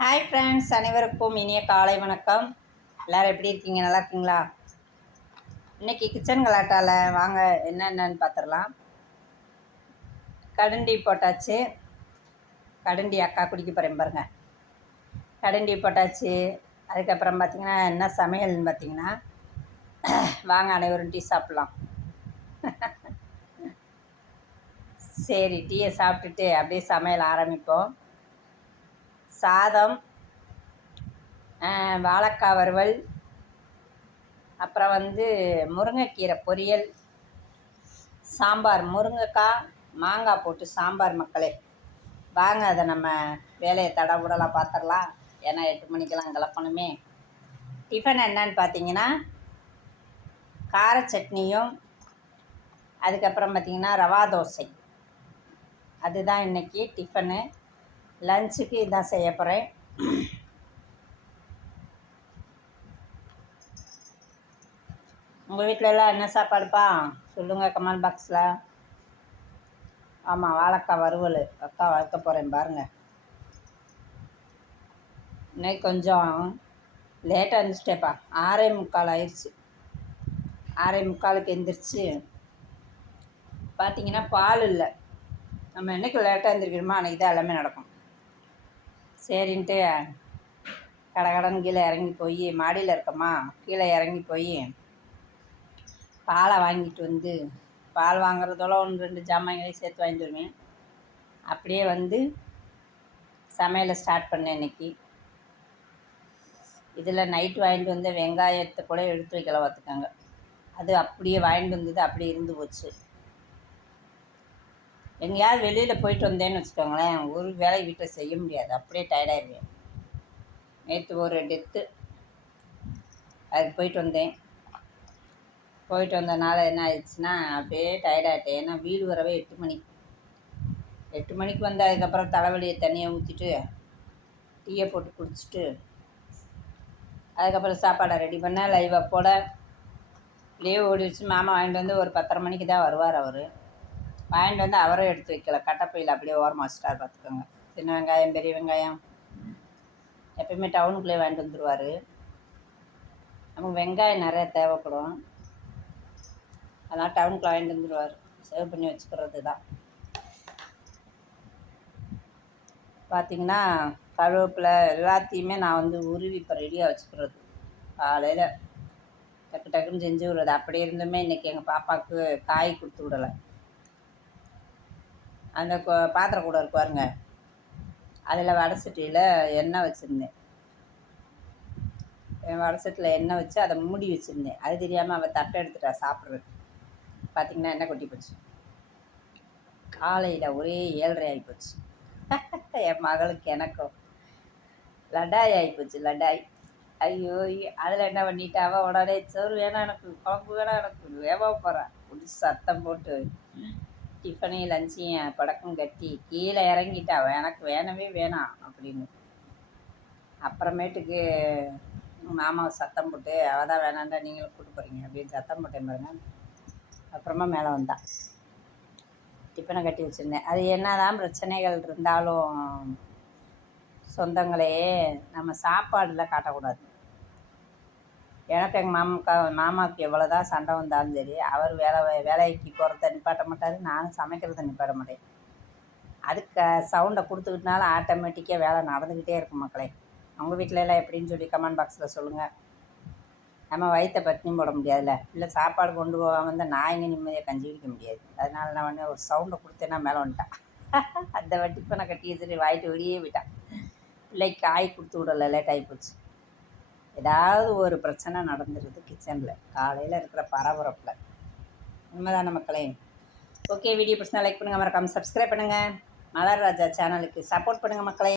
Hi friends, அனைவருக்கும் இனிய காலை வணக்கம். எல்லோரும் எப்படி இருக்கீங்க? நல்லா இருக்கீங்களா? இன்றைக்கி கிச்சன் கலாட்டாவில் வாங்க என்னென்னு பார்த்துடலாம். கடண்டி போட்டாச்சு. கடண்டி அக்கா குடிக்க போகிறேன் பாருங்க. கடண்டி போட்டாச்சு. அதுக்கப்புறம் பார்த்திங்கன்னா என்ன சமையல்னு பார்த்திங்கன்னா, வாங்க அனைவரும் டீ சாப்பிட்லாம். சரி, டீயை சாப்பிட்டுட்டு அப்படியே சமையல் ஆரம்பிப்போம். சாதம், வாழைக்காய் வறுவல், அப்புறம் முருங்கைக்கீரை பொரியல், சாம்பார், முருங்கைக்காய் மாங்காய் போட்டு சாம்பார். மக்களே வாங்க, அதை நம்ம வேலையை தடபுடலாம் பார்த்துடலாம். ஏன்னா 8 மணிக்கெல்லாம் கிளப்பணுமே. டிஃபன் என்னன்னு பார்த்தீங்கன்னா கார சட்னியும், அதுக்கப்புறம் பார்த்திங்கன்னா ரவா தோசை. அதுதான் இன்றைக்கி டிஃபனு. லஞ்சுக்கு இதான் செய்ய போகிறேன். உங்கள் வீட்டில் எல்லாம் என்ன சாப்பாடுப்பா சொல்லுங்கள் கமெண்ட் பாக்ஸில். ஆமாம், வாழைக்காய் வறுவல் அக்கா வறுக்க போகிறேன் பாருங்கள். இன்னைக்கு கொஞ்சம் லேட்டாக இருந்துச்சிட்டேப்பா. 6:45 ஆயிடுச்சு. 6:45க்கு எழுந்திரிச்சு பார்த்தீங்கன்னா பால் இல்லை. நம்ம என்றைக்கு லேட்டாக எழுந்திரிக்கிறோமோ அன்றைக்கி தான் எல்லாமே நடக்கும். சரின்ட்டு கடகடன்னு கீழே இறங்கி போய், மாடியில் இருக்கோமா, கீழே இறங்கி போய் பாலை வாங்கிட்டு பால் வாங்குறதோட 1-2 ஜாமான்களையும் சேர்த்து வாங்கிட்டு வருவேன். அப்படியே சமையலை ஸ்டார்ட் பண்ணேன் இன்றைக்கி. இதில் நைட்டு வாங்கிட்டு வெங்காயத்தை கூட எடுத்து வைக்கல பார்த்துக்காங்க. அது அப்படியே வாங்கிட்டு வந்தது அப்படியே இருந்து போச்சு. எங்கேயாவது வெளியில் போயிட்டு வந்தேன்னு வச்சுக்கோங்களேன், ஒரு வேலை வீட்டில் செய்ய முடியாது. அப்படியே டயர்டாகிடுவேன். நேற்று ஒரு டெத்து, அதுக்கு போயிட்டு வந்தேன். போயிட்டு வந்ததுனால என்ன ஆயிடுச்சுன்னா அப்படியே டயர்டாகிட்டேன். ஏன்னா வீடு வரவே 8 மணி. 8 மணிக்கு அதுக்கப்புறம் தலைவலியை தண்ணியை ஊற்றிட்டு டீயை போட்டு குடிச்சிட்டு அதுக்கப்புறம் சாப்பாடை ரெடி பண்ண லைவாக போட லீவ் ஓடிடுச்சு. மாமா வாங்கிட்டு ஒரு 10:30 மணிக்கு தான் வருவார். அவர் வாங்கிட்டு அவரும் எடுத்து வைக்கல, கட்டப்பையில் அப்படியே ஓரமாக வச்சுட்டார் பார்த்துக்கோங்க. சின்ன வெங்காயம், பெரிய வெங்காயம் எப்பயுமே டவுனுக்குள்ளே வாங்கிட்டு வந்துடுவார். நமக்கு வெங்காயம் நிறையா தேவைப்படும், அதனால் டவுனுக்குள்ளே வாங்கிட்டு வந்துடுவார். சேவ் பண்ணி வச்சுக்கிறது தான். பார்த்திங்கன்னா கருவேப்பிலை எல்லாத்தையுமே நான் உருவி இப்போ ரெடியாக வச்சுக்கிறது. காலையில் டக்கு டக்குன்னு செஞ்சு விடுறது. அப்படியே இருந்துமே இன்றைக்கி எங்கள் பாப்பாவுக்கு காய் கொடுத்து விடலை. அந்த பாத்திரம் கூட இருக்கு பாருங்க, அதில் வடை சட்டியில் எண்ணெய் வச்சுருந்தேன். வடை சட்டியில் எண்ணெய் வச்சு அதை மூடி வச்சுருந்தேன். அது தெரியாமல் அவள் தட்டை எடுத்துட்டா சாப்பிட்றது. பார்த்திங்கன்னா எண்ணெய் கொட்டி போச்சு. காலையில் ஒரே 7:30 ஆகிப்போச்சு. என் மகளுக்கு எனக்கும் லடாய் ஆகிப்போச்சு, லடாய். ஐயோ, அதில் என்ன பண்ணிட்டா அவள் உடனே சோறு வேணாம் எனக்கு, குழம்பு வேணாம் எனக்கு, வேக போகிறான். பிடிச்சி சத்தம் போட்டு டிஃபனையும் லஞ்சையும் படக்கம் கட்டி கீழே இறங்கிட்டா. எனக்கு வேணவே வேணாம் அப்படின்னு. அப்புறமேட்டுக்கு மாமாவை சத்தம் போட்டு அவள் தான் வேணாண்டா, நீங்களும் கூட்டு போகிறீங்க அப்படின்னு சத்தம் போட்டேன் பாருங்க. அப்புறமா மேலே வந்தான். டிஃபனை கட்டி வச்சுருந்தேன். அது என்ன தான் பிரச்சனைகள் இருந்தாலும் சொந்தங்களே நம்ம சாப்பாடில் காட்டக்கூடாது. எனக்கு எங்கள் மாமாவுக்கு எவ்வளோ தான் சண்டை வந்தாலும் சரி, அவர் வேலைக்கு போகிறத நிப்பாட்ட மாட்டார், நானும் சமைக்கிறத நிப்பாட்ட மாட்டேன். அதுக்கு சவுண்டை கொடுத்துக்கிட்டனால ஆட்டோமேட்டிக்காக வேலை நடந்துக்கிட்டே இருக்கும். மக்களே, உங்கள் வீட்டில எல்லாம் எப்படின்னு சொல்லி கமெண்ட் பாக்ஸில் சொல்லுங்கள். நம்ம வயிற்றை பற்றியும் போட முடியாதுல்ல. இல்லை சாப்பாடு கொண்டு போகாமல் நான் இங்கே நிம்மதியாக கஞ்சி குடிக்க முடியாது. அதனால நான் ஒரு சவுண்டை கொடுத்தேன்னா மேலே வந்துட்டான். அந்த டிஃபனை கட்டி வச்சுட்டு வாயிட்டு வெளியே விட்டான். பிள்ளைக்கு காய் கொடுத்து விடலை, லேட் ஆகி போச்சு. ஏதாவது ஒரு பிரச்சனை நடந்துருது கிச்சனில், காலையில் இருக்கிற பரபரப்பில். உண்மைதான மக்களே? ஓகே, வீடியோ பிடிச்சா லைக் பண்ணுங்கள், மறக்காமல் சப்ஸ்கிரைப் பண்ணுங்கள். மலர் ராஜா சேனலுக்கு சப்போர்ட் பண்ணுங்கள் மக்களே.